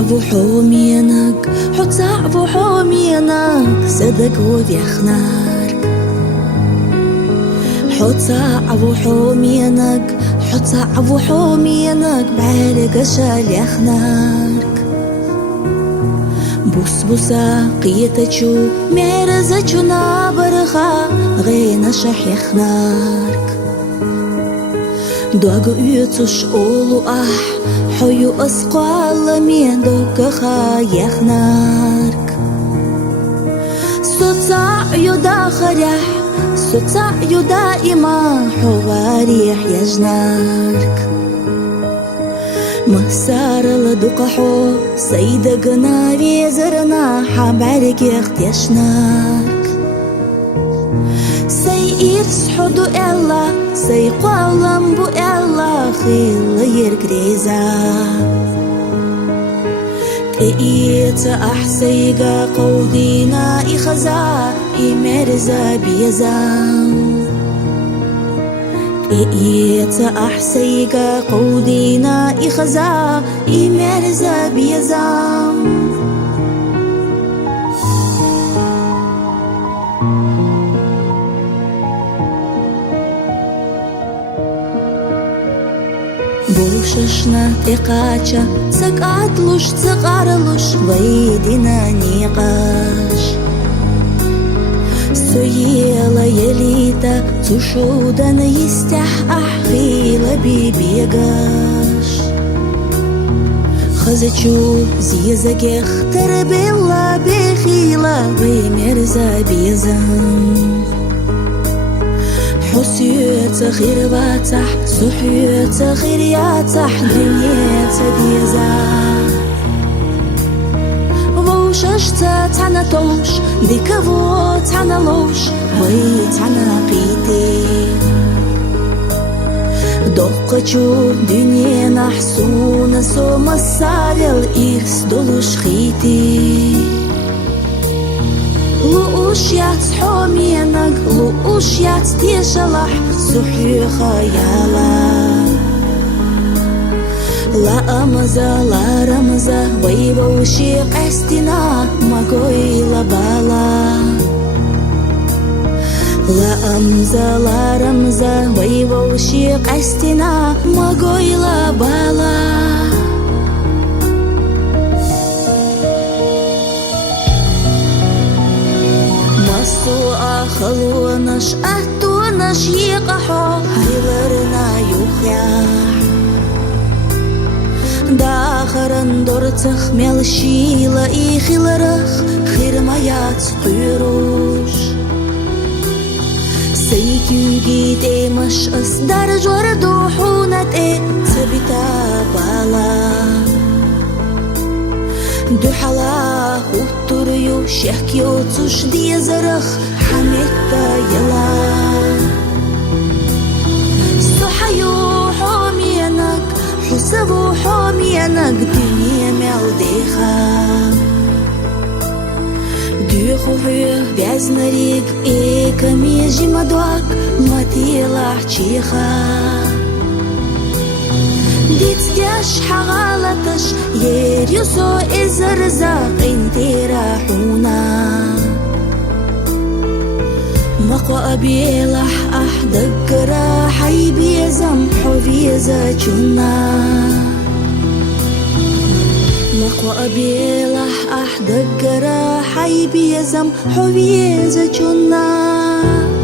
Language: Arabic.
صعب حومينك حط صعب حومينك صدق وبيخنارك حط صعب حومينك حط صعب حومينك بعرق شال يخنارك بوس بوسا قيتشو معرزتشو نابرخا غينا شح يخنارك دوغو يوتش اولو حيو اسقال مين دوكخا يخنارك صوتا يودا خريح صوتا يودا إما حواريح يجنارك مسار لدقحو سيدقنا بيزرنا حبارك يختيشنارك سيئرس حدو إلا سيقوالم بو إلا خيل يركريزا تأيت أحسيقا قودينا إخزا إمرزا بيزام تأيت أحسيقا قودينا إخزا إمرزا بيزام بوششنا تقاچا تقاتلوش تقارلوش ويدنا نيقاش سويلا يليتا تشودن يستح أحخيلا بيبيقاش خزچو زيزاقيخ تربيلا بخيلا ويمرزا بيزام حسيت خير باتح صحيت خير ياتح دنيا بيزا ووششت تانا توش ديكافو تانا لوش وي تانا قيتي دوقچو دنيا نحسون سوما سارل إخس دولوش خيتي لؤوش يات حومينك لؤوش يات تيشلح صحي خيالا لا أمزا لا رمزا ويبوشي قستنا مقوي لبالا لا أمزا لا رمزا ويبوشي قستنا مقوي لبالا مسوء خلونش أهتونش يقحو هيلرنا يخيح داخرن دورتخ ملشيلا إيخيلرخ خير ما يتقيروش سيكيوغي تيمش أصدر جوردو حونت تبتا بالا دحلا خطريو شحكيو تش ديزرخ حميتا يلا صحيو حومينك حسبو حومينك دنيا مالديخا ديخو حيو بيزنريك إيكا ميجي مدوك ماتيلا حشيخا ديتياش حغالتش يريوسو إزرزاق انتي راحونا مقوى بيلح أحدق راحي بيزم حوفيزا جنا مقوى بيلح أحدق راحي بيزم حوفيزا جنا